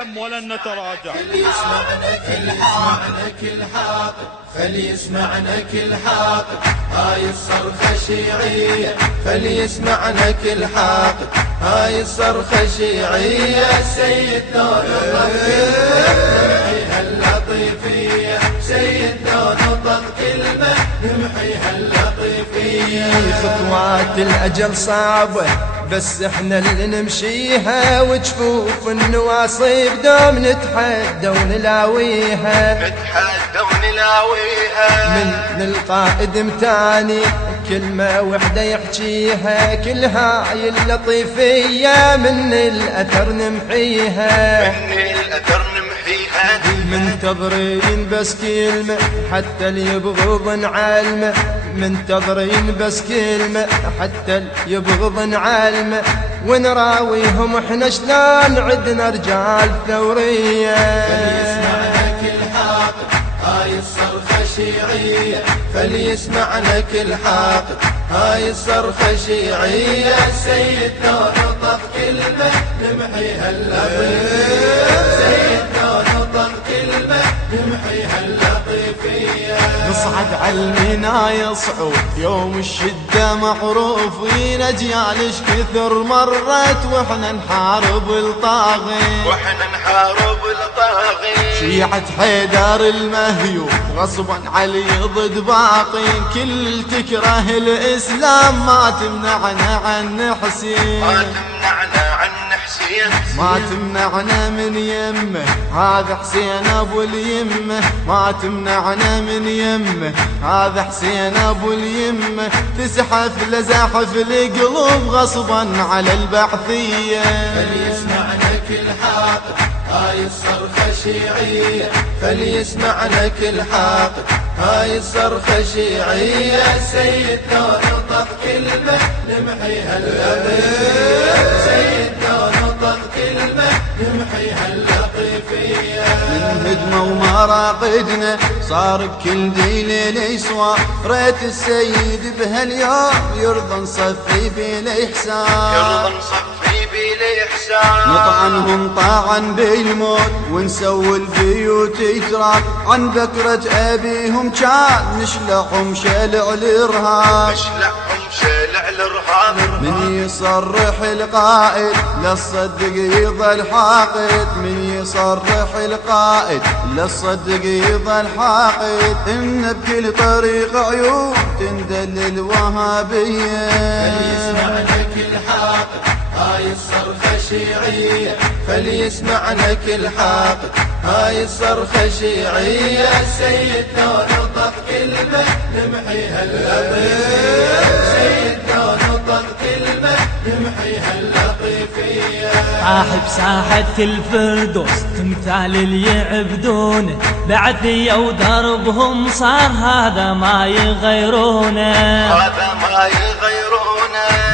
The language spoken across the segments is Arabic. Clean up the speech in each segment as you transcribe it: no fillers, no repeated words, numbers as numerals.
ولن نتراجع. فليسمعنا كل حاطب فليسمعنا كل حاطب هاي الصرخة شيعية. فليسمعنا كل حاطب هاي الصرخة شيعية. سيد دون نمحي هاللطيفية. سيد دون طق كلمة نمحي هاللطيفية. خطوات الأجل صعبة بس احنا اللي نمشيها، وجفوف النواصيب دوم نتحدى ونلاويها. من القائد متاني كلمة وحدة يحكيها، كل هاي اللطيفية من الأثر نمحيها. منتظرين بس كلمة حتى اللي يبغض نعلمه. منتظرين بس كلمة حتى اللي يبغض نعلمه، ونراويهم احنا شلون عدنا رجال ثورية. فليسمعنا كل حاطب هاي الصرخة شيعية. فليسمعنا كل حاطب هاي الصرخة شيعية. سيد دون طق كلمة نمحي هاللطيفية. سيد دون طق كلمة نمحي هاللطيفية. نصعد عالمنايا صعود يوم الشدة معروفين. أجيال كثر مرت واحنا نحارب الطاغين. شيعة حيدر المهيوب غصبا علي ضد باقين. كل تكره الإسلام ما تمنعنا عن حسين. ما تمنعنا من يمه هذا حسين ابو اليمه. ما تمنعنا من يمه هذا حسين ابو اليمه. تزحف لزحف القلوب غصبا على البعثيه. فليسمعنا كل حاطب هاي الصرخة شيعية. فليسمعنا كل حاطب هاي الصرخة شيعية. سيد دون طق كلمة نمحي هاللطيفية. سيد دون طق كلمة نمحي هاللطيفية. من هدمة ومراقدنا صار بكل ديل يسوى. ريت السيد بهاليوم يرضى نصفي بالإحسان. نطعنهم طاعا بالموت ونسوي البيوت يتراب. عن بكرة أبيهم كان نشلعهم شلع الإرهاب. من يصرح القائد للصدق يظل حاقد. من يصرح القائد للصدق يظل حاقد. إن بكل طريق عيون تندل الوهابية. فليسمعنا كل حاقد هاي الصرخة شيعية. فليسمعنا كل حاقد هاي الصرخة شيعية. سيد دون طق كلمة نمحي هاللطيفية. سيد دون طق كلمة نمحي هاللطيفية. صاحب ساحة الفردوس تمثال اللي يعبدونه. بعثية ودربهم صار هذا ما يغيرونه.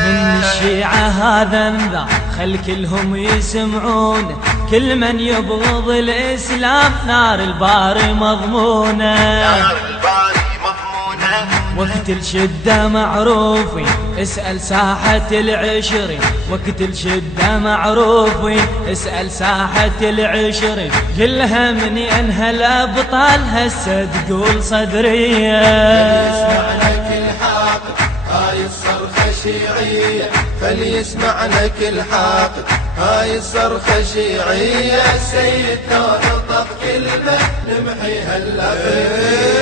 من الشيعة هذا انذار خل كلهم يسمعونه. كل من يبغض الإسلام نار الباري مضمونة. وقت الشدة معروفين اسأل ساحة العشرين. وقت الشدة معروفين اسأل ساحة العشرين. كلها من أنهى الأبطال هسه تقول صدرية. فليسمعنا كل حاطب هاي الصرخة شيعية. فليسمعنا كل حاطب هاي الصرخة شيعية. سيد دون طق كلمة نمحي هاللطيفية.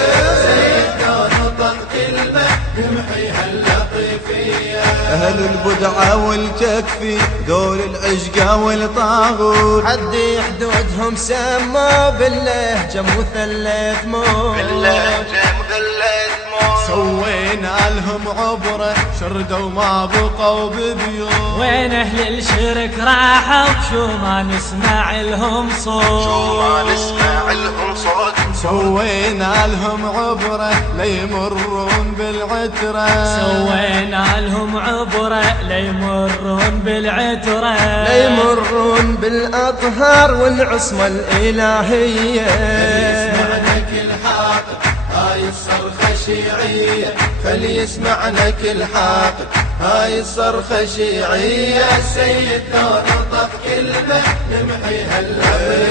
سيد دون طق كلمة نمحي هاللطيفية. أهل البدعة والتكفي ذول العشقة والطاغوت. حدي حدودهم سموا باللهجة مثلث موت. سوينا لهم عبرة شردوا ما بقوا ببيوت. وين أهل الشرك راحوا شو ما نسمع لهم صوت. سوينا لهم عبرة ليمرون بالعترة. سوينا لهم عبرة ليمرون بالعترة. ليمرون بالأطهار والعصمة الإلهية. فليسمعنا كل حاطب هاي الصرخة شيعية فليسمعنا كل حاقد، هاي الصرخة شيعية السيد لو نطق كلمة نمحي هاللعبة.